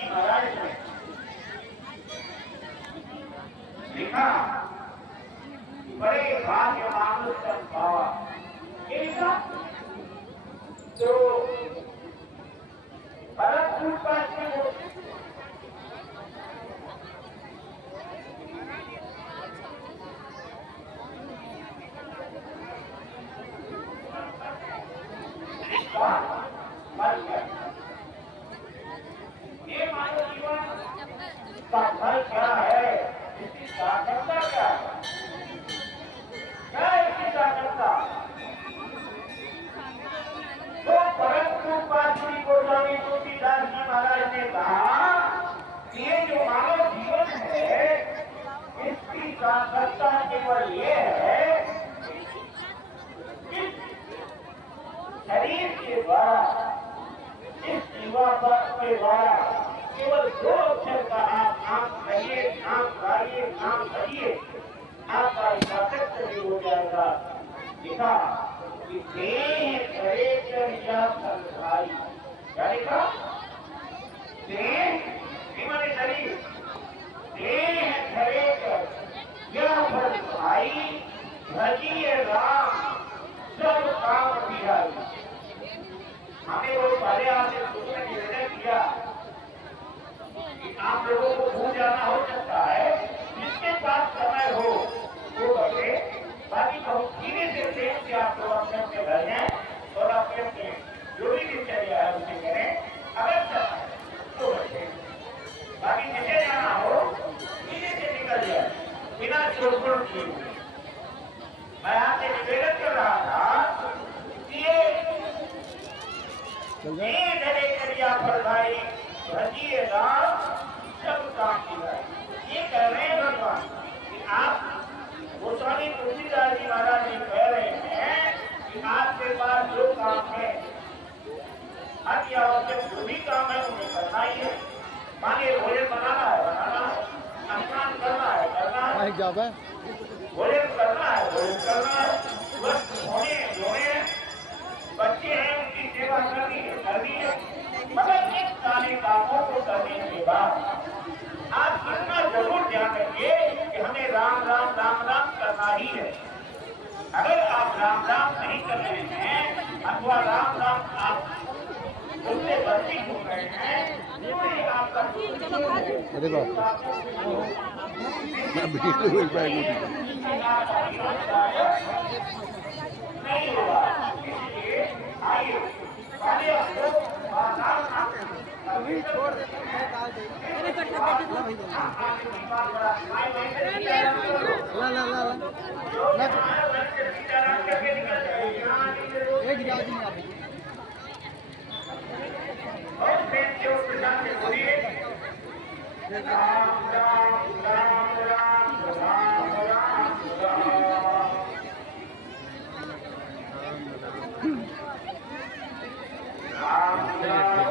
जी महाराज ने लिखा, बड़े भाग्य मानुष तन पावा। तो भरतपुर पर ये मानव जीवन का फल क्या है, इसकी सार्थकता क्या है, क्या है इसकी सार्थकता? तो भरतपुर पासी गोस्वामी तुलसीदास जी महाराज ने कहा कि ये जो मानव जीवन है इसकी सार्थकता केवल ये है कि शरीर के द्वारा, इस जीवन के द्वारा केवल 2 अक्षर का आप नाम कहिए, नाम गाइए, नाम करिए, आपका सार्थक शरीर हो जाएगा। लिखा कि देह करे या संसारी, क्या लिखा? देह माने शरीर, देह करे यह भाई भजिए राम सब काम बिहारी। हमें वो पहले आपसे सोचने की निर्णय किया कि आप लोगों को भूल जाना हो सकता है, जिसके पास समय हो वो बचे, बाकी बहुत धीरे से प्रेम से आप लोग अपने अपने घर हैं और अपने अपने जो भी दिनचर्या है उसे करें। अगर समय तो बचे, बाकी जिसे जाना हो धीरे से निकल जाए बिना चोट किए। मैं आपसे निवेदन कर रहा था कि ये धरे करिया फल भाई भजिए राम सब काम किया। ये कह रहे हैं भगवान कि आप गोस्वामी तुलसीदास जी महाराज जी कह रहे हैं कि आपके पास जो काम है, अति आवश्यक जो भी काम है उन्हें करना ही है। मानिए भोजन बनाना है, स्नान करना है, भोजन करना है, स्वस्थ होने धोने, बच्चे हैं उनकी सेवा करनी है, मगर इन सारे कामों को करने के बाद आप इतना जरूर ध्यान रखिए कि हमें राम राम राम राम करना ही है। अगर आप राम राम नहीं कर रहे हैं अथवा राम राम आप उससे वर्जित हो रहे हैं, तो ये आपका अरे बाप नहीं होगा। इसलिए आइए छोड़ देते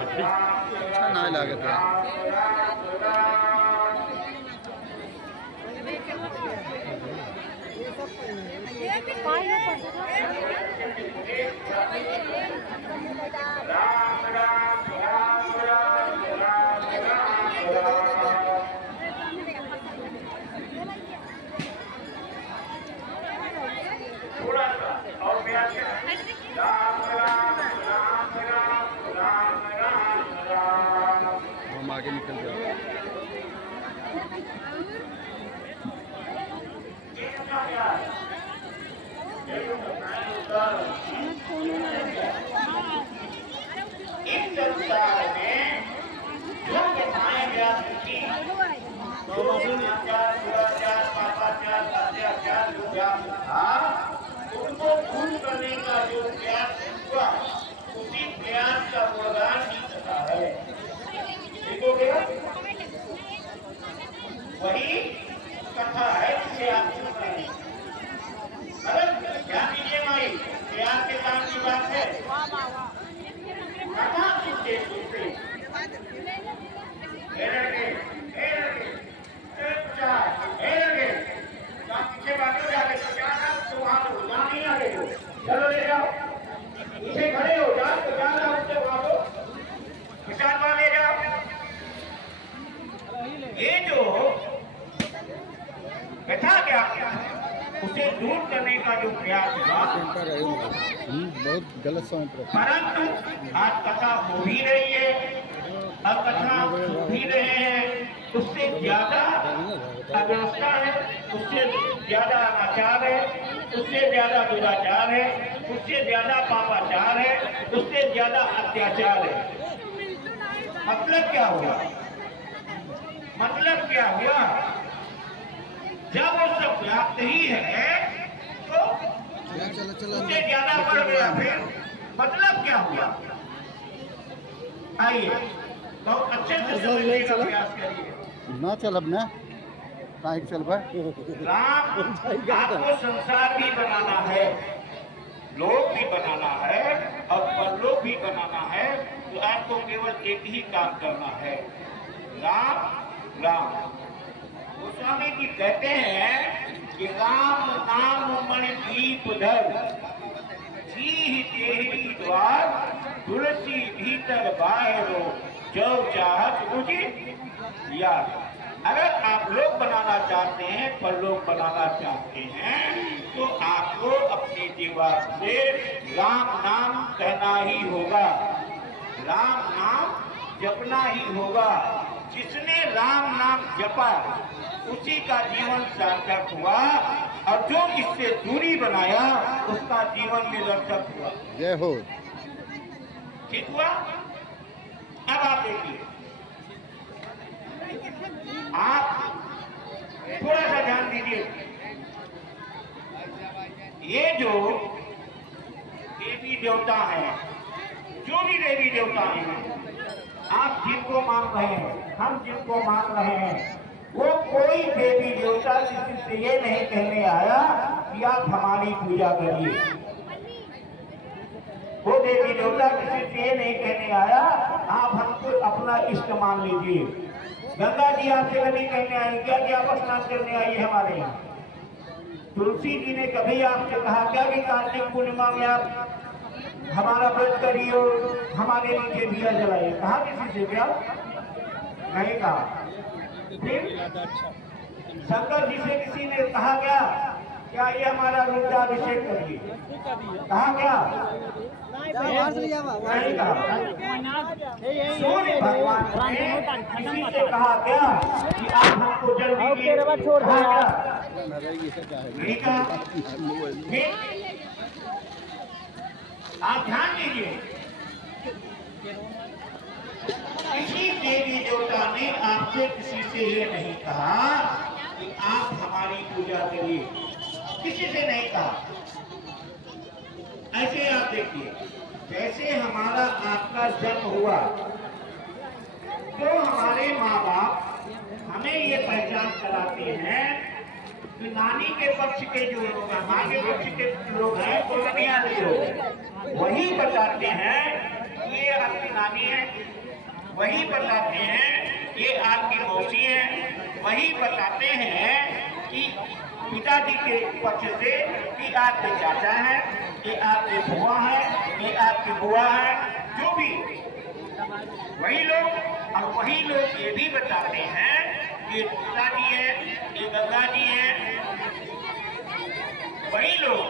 अच्छा ना लागत है। राम राम राम राम राम राम थोड़ा सा और प्यार से राम राम राम राम राम राम राम। हम आगे निकल जाओ। इस संसार में जो बताए गया उनको दूर करने का जो प्रयास हुआ उसी प्रयास का वरदान ही कथा है। वही कथा है जिसे आप सुन रहे हैं। अगर ध्यान दीजिए माई, प्रयास के काम की बात है। कथा सुनते सुनते पीछे बातें जाके तो क्या था तो वहां तो नहीं आ रहे हो, चलो ले जाओ पीछे खड़े हो जाओ तो क्या उससे वहां प्रयास हुआ, बहुत गलत समय परंतु आज कथा हो भी रही है, अब कथा हो भी रहे हैं, उससे ज्यादा अव्यवस्था है, उससे ज्यादा अनाचार है, उससे ज्यादा दुराचार है, उससे ज्यादा पापाचार है, उससे ज्यादा अत्याचार है। मतलब क्या हुआ? मतलब क्या हुआ? जब वो सब व्याप्त ही है तो उससे ज्यादा बढ़ गया। फिर मतलब क्या हुआ? आइए बहुत अच्छे से समझने का प्रयास करिए। ना चल अब ना कहीं चल राम आपको संसार भी बनाना है, लोक भी बनाना है और परलोक भी बनाना है, तो आपको केवल एक ही काम करना है, राम राम। गोस्वामी जी कहते हैं कि राम नाम मणि दीप धर, जी देही द्वार, तुलसी भीतर बाहरो, जो चाहत मुझे यार। अगर आप लोग बनाना चाहते हैं, परलोक बनाना चाहते हैं, तो आपको अपनी जीवन से राम नाम कहना ही होगा, राम नाम जपना ही होगा। जिसने राम नाम जपा उसी का जीवन सार्थक हुआ, और जो इससे दूरी बनाया उसका जीवन निरर्थक हुआ। जय हो। ठीक हुआ? अब आप देखिए, आप थोड़ा सा ध्यान दीजिए, ये जो देवी देवता है, जो भी देवी देवता हैं, आप जिनको मान रहे हैं, हम जिनको मान रहे हैं, वो कोई देवी देवता किसी से ये नहीं कहने आया कि आप हमारी पूजा करिए। वो देवी देवता किसी से ये नहीं कहने आया आप हमको अपना इष्ट मान लीजिए। गंगा जी आपसे कभी कहने आई क्या कि आप स्नान करने आइए हमारे यहाँ? तुलसी जी ने कभी आपसे कहा क्या कि कार्तिक पूर्णिमा में आप हमारा व्रत करिए और हमारे नीचे दिया जलाइए? कहा किसी से? क्या नहीं कहा। फिर शंकर जी से किसी ने कहा क्या क्या ये हमारा रुद्राभिषेक करिए? कहा क्या? नहीं कहा। सूर्य भगवान ने किसी से कहा क्या कि आप हमको जल दीजिए? कहा क्या? नहीं कहा। फिर आप ध्यान दीजिए, किसी देवी देवता ने आपसे किसी से ये नहीं कहा कि आप हमारी पूजा करिए, किसी से नहीं कहा। ऐसे आप देखिए, जैसे हमारा आपका जन्म हुआ तो हमारे माँ बाप हमें ये पहचान कराते हैं कि नानी के पक्ष के जो लोग हैं, माँ के पक्ष के लोग हैं, वो कन्यादान लोग, वही बताते हैं कि ये आपकी नानी है, वही बताते हैं ये आपकी मौसी है, वही बताते हैं कि पिताजी के पक्ष से कि आपके चाचा है, ये आपकी बुआ है, ये आपकी बुआ है, जो भी वही लोग। और वही लोग ये भी बताते हैं कि ये पिताजी है, ये गंगा जी है। वही लोग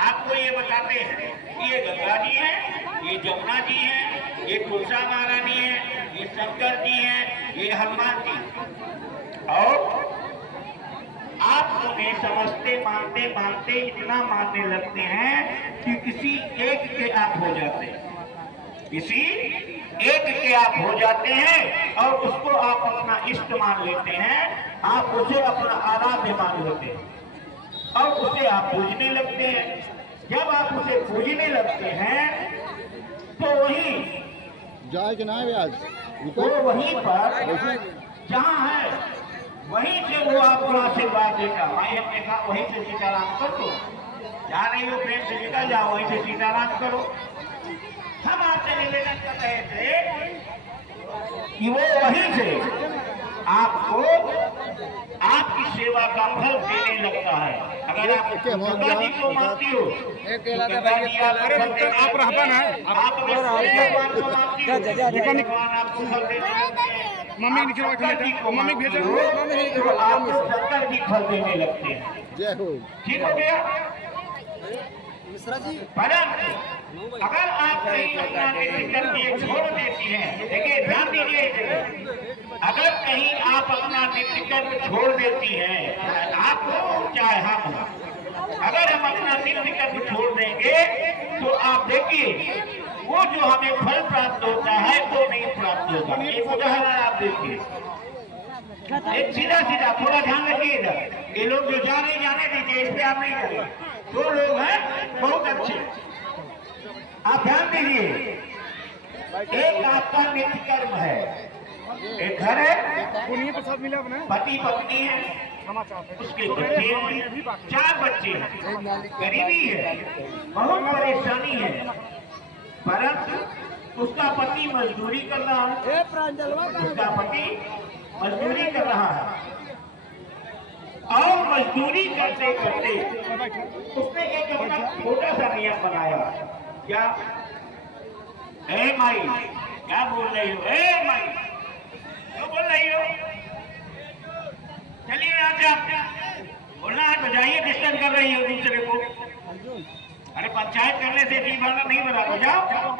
आपको ये बताते हैं कि ये गंगा जी है, ये जमुना जी है, ये तुलसा महारानी है, ये शंकर जी हैं, ये हनुमान जी। और आप उन्हें समझते मानते मानते इतना मानने लगते हैं कि किसी एक के आप हो जाते हैं, किसी एक के आप हो जाते हैं और उसको आप अपना इष्ट मान लेते हैं, आप उसे अपना आराध्य मान लेते हैं और उसे आप पूजने लगते हैं। जब आप उसे पूजने लगते हैं तो वही जाए कि ना आज वो वहीं पर जहाँ है वहीं से वो आपको आशीर्वाद देगा। भाई हमने कहा वहीं से सीताराम कर दो, जा रही हो प्रेम से निकल जाओ, वहीं से सीताराम करो। हम आपसे निवेदन कर रहे थे कि वो वहीं से आपको आपकी सेवा का फल देने लगता है। अगर आप गंगा जी को मानती हो, गंगा जी आप रहबन है, आप भगवान को मानती हो, भगवान आपको फल देने, मम्मी मम्मी भेजो तो आपको शंकर जी फल देने लगते हैं। जय हो। ठीक हो गया? परंतु अगर आप कहीं अपना नृत्य करके छोड़ देती हैं, देखिए ध्यान दीजिए इस जगह। अगर कहीं आप अपना नृत्य कर्म छोड़ देती हैं, आप हो चाहे हम हो, अगर हम अपना नृत्य कर्म छोड़ देंगे तो आप देखिए वो जो हमें फल प्राप्त होता है वो नहीं प्राप्त होगा। एक उदाहरण आप देखिए, एक सीधा सीधा, थोड़ा ध्यान रखिएगा, ये लोग जो जाने दीजिए, इस पे आप नहीं जाइए। दो लोग हैं बहुत अच्छे, आप ध्यान दीजिए। एक आपका नित्य कर्म है, एक घर है, पति पत्नी है, उसके बच्चे हैं, 4 बच्चे हैं, गरीबी है, बहुत परेशानी है, परंतु उसका पति मजदूरी कर रहा है, उसका पति मजदूरी कर रहा है, और मजदूरी करते करते उसने एक अपना छोटा सा नियम बनाया। क्या? ए माई, क्या बोल रही हो? ए माई, क्यों बोल रही हो? चलिए यहाँ से आप बोलना है तो जाइए, डिस्टर्ब कर रही हो दूसरे को। अरे पंचायत करने से जी भरना नहीं बना, जाओ।